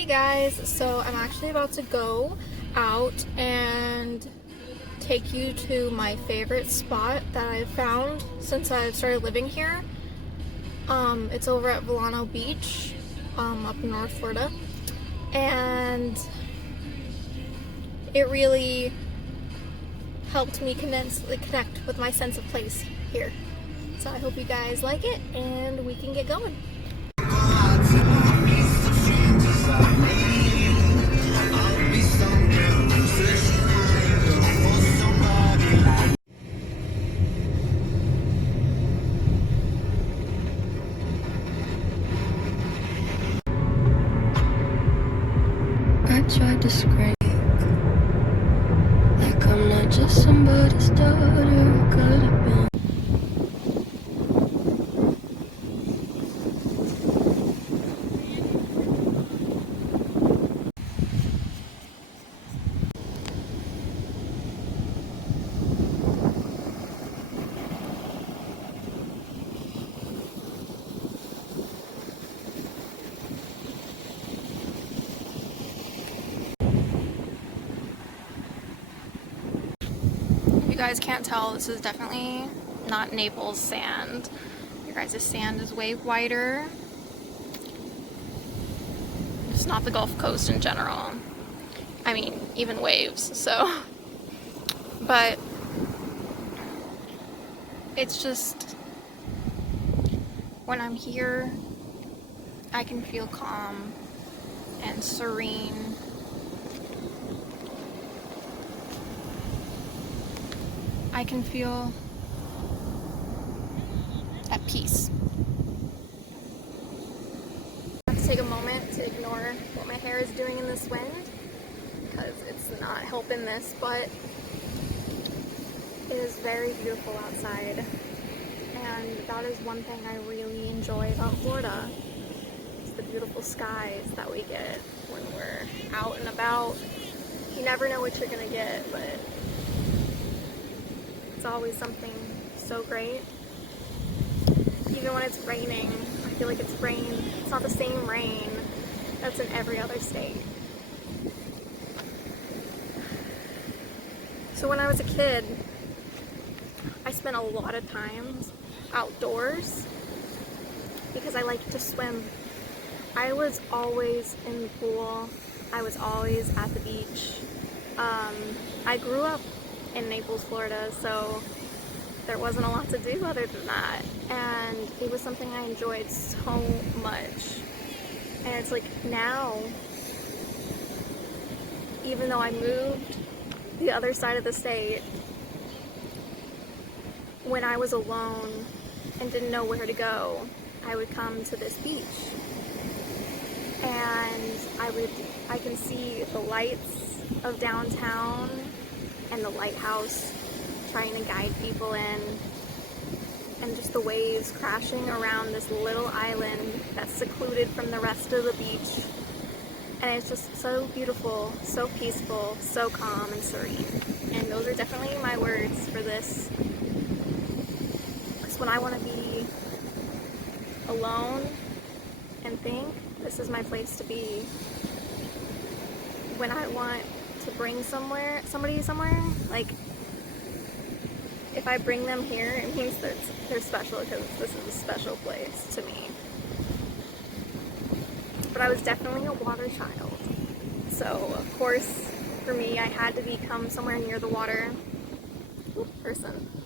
Hey guys, so I'm actually about to go out and take you to my favorite spot that I've found since I've started living here. It's over at Volcano Beach, up in North Florida, and it really helped me connect with my sense of place here. So I hope you guys like it and we can get going. I tried to scream like I'm not just somebody's daughter. I could have been. You guys can't tell, this is definitely not Naples sand. Your guys' sand is way whiter. It's not the Gulf Coast in general. I mean, even waves, so. But it's just, when I'm here, I can feel calm and serene. I can feel at peace. I have to take a moment to ignore what my hair is doing in this wind because it's not helping this, but it is very beautiful outside, and that is one thing I really enjoy about Florida. It's the beautiful skies that we get when we're out and about. You never know what you're gonna get, but it's always something so great. Even when it's raining, I feel like it's not the same rain that's in every other state. So when I was a kid, I spent a lot of time outdoors because I liked to swim. I was always in the pool. I was always at the beach. I grew up in Naples, Florida, so there wasn't a lot to do other than that, and it was something I enjoyed so much. And it's like now, even though I moved the other side of the state, when I was alone and didn't know where to go, I would come to this beach, and I can see the lights of downtown and the lighthouse trying to guide people in, and just the waves crashing around this little island that's secluded from the rest of the beach. And it's just so beautiful, so peaceful, so calm and serene. And those are definitely my words for this. Because when I want to be alone and think, this is my place to be. When I want to bring somebody somewhere, like, if I bring them here, it means that they're special because this is a special place to me. But I was definitely a water child. So, of course, for me, I had to become somewhere near the water.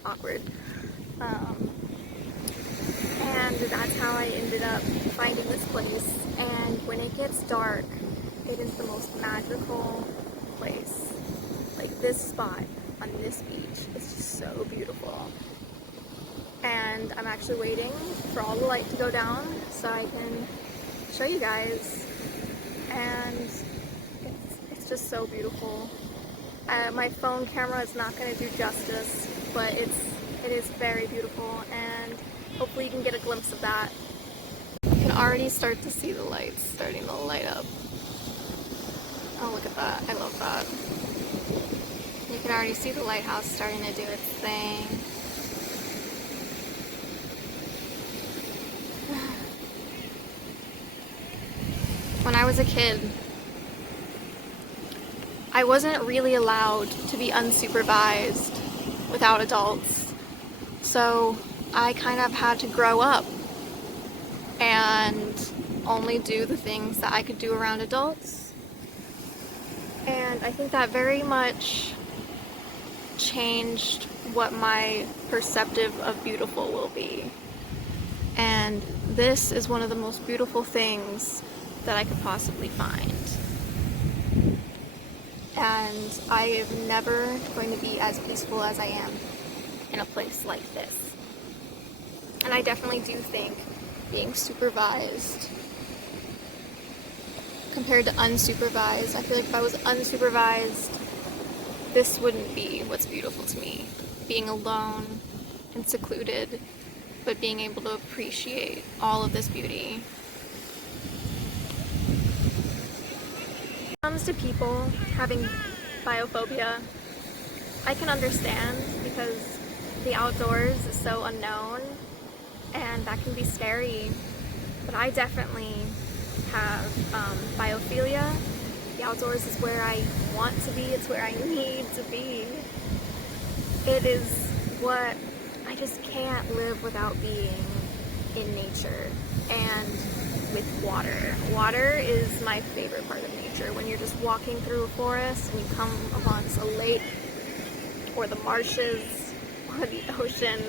Awkward. And that's how I ended up finding this place. And when it gets dark, it is the most magical place. Like, this spot on this beach is just so beautiful. And I'm actually waiting for all the light to go down so I can show you guys. And it's just so beautiful. My phone camera is not going to do justice, but it is very beautiful, and hopefully you can get a glimpse of that. You can already start to see the lights starting to light up. Oh, look at that. I love that. You can already see the lighthouse starting to do its thing. When I was a kid, I wasn't really allowed to be unsupervised without adults. So I kind of had to grow up and only do the things that I could do around adults. And I think that very much changed what my perceptive of beautiful will be. And this is one of the most beautiful things that I could possibly find. And I am never going to be as peaceful as I am in a place like this. And I definitely do think being supervised compared to unsupervised, I feel like if I was unsupervised, this wouldn't be what's beautiful to me. Being alone and secluded, but being able to appreciate all of this beauty. When it comes to people having biophobia, I can understand because the outdoors is so unknown and that can be scary. But I definitely have biophilia. The outdoors is where I want to be, it's where I need to be. It is what I just can't live without being in nature and with water. Water is my favorite part of nature. When you're just walking through a forest and you come upon a lake or the marshes or the ocean,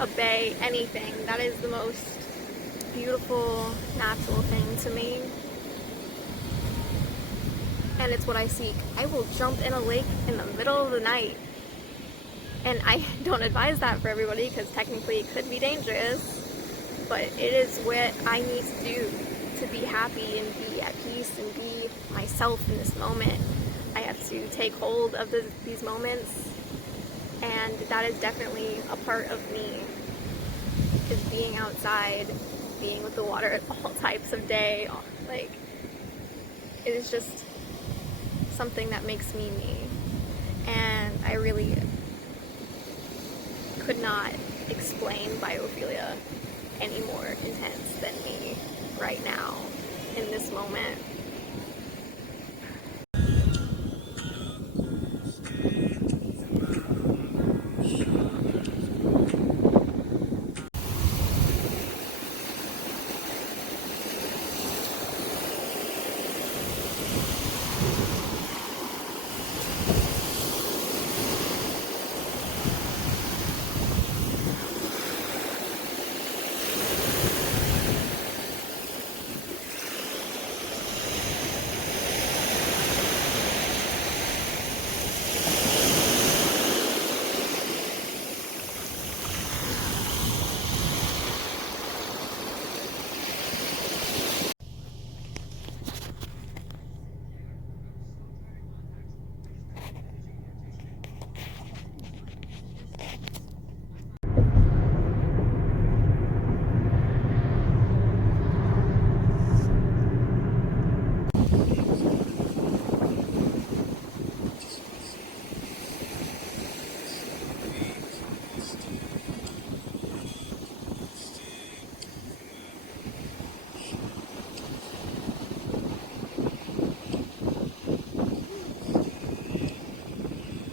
a bay, anything, that is the most beautiful, natural thing to me. And it's what I seek. I will jump in a lake in the middle of the night. And I don't advise that for everybody because technically it could be dangerous, but it is what I need to do to be happy and be at peace and be myself in this moment. I have to take hold of these moments, and that is definitely a part of me, is being outside, being with the water at all types of day. Like, it is just something that makes me me, and I really could not explain biophilia any more intense than me right now in this moment.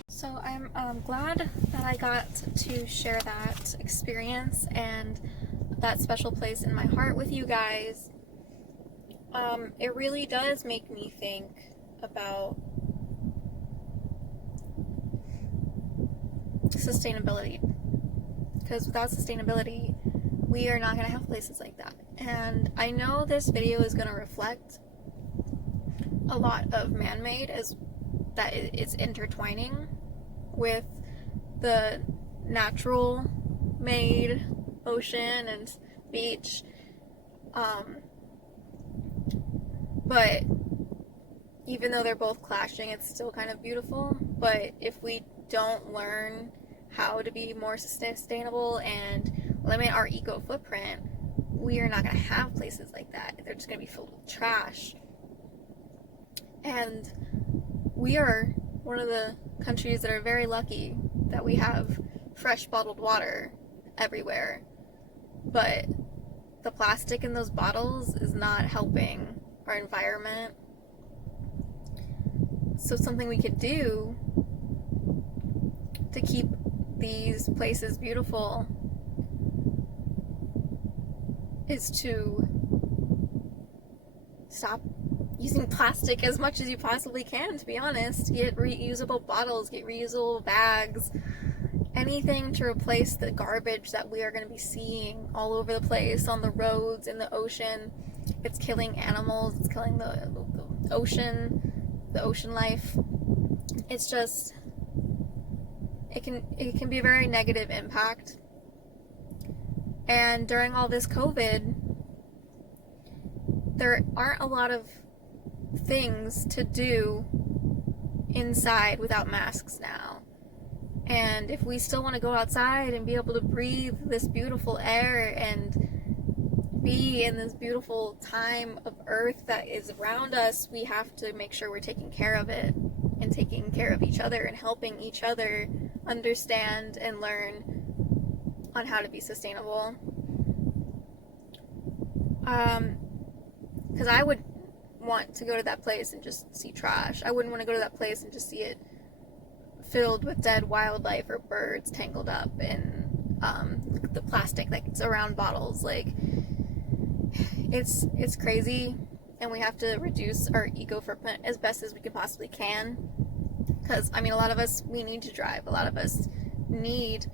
So I'm glad that I got to share that experience and that special place in my heart with you guys. It really does make me think about sustainability, because without sustainability we are not going to have places like that. And I know this video is going to reflect a lot of man-made, as that it's intertwining with the natural made ocean and beach, but even though they're both clashing, it's still kind of beautiful. But if we don't learn how to be more sustainable and limit our eco footprint, we are not going to have places like that. They're just going to be filled with trash. And we are one of the countries that are very lucky that we have fresh bottled water everywhere. But the plastic in those bottles is not helping our environment. So something we could do to keep these places beautiful is to stop using plastic as much as you possibly can, to be honest. Get reusable bottles, get reusable bags, anything to replace the garbage that we are going to be seeing all over the place, on the roads, in the ocean. It's killing animals, it's killing the ocean life. It's just, it can be a very negative impact. And during all this COVID, there aren't a lot of things to do inside without masks now. And if we still want to go outside and be able to breathe this beautiful air and be in this beautiful time of earth that is around us, we have to make sure we're taking care of it and taking care of each other and helping each other understand and learn on how to be sustainable. Because I would want to go to that place and just see trash. I wouldn't want to go to that place and just see it filled with dead wildlife or birds tangled up in the plastic that's around bottles. Like, it's crazy, and we have to reduce our eco footprint as best as we can possibly can. Because, I mean, a lot of us, we need to drive. A lot of us need...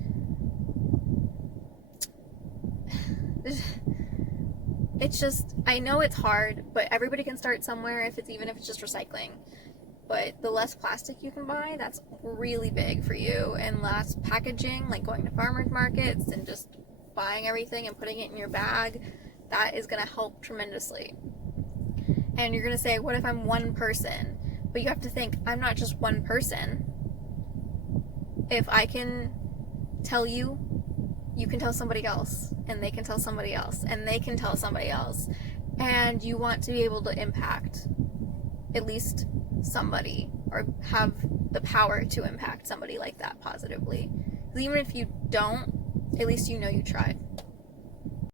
It's just, I know it's hard, but everybody can start somewhere, even if it's just recycling. But the less plastic you can buy, that's really big for you. And less packaging, like going to farmers markets and just buying everything and putting it in your bag, that is going to help tremendously. And you're going to say, what if I'm one person? But you have to think, I'm not just one person. If I can tell you, you can tell somebody else, and they can tell somebody else, and they can tell somebody else. And you want to be able to impact at least somebody, or have the power to impact somebody like that positively. Because even if you don't, at least you know you tried.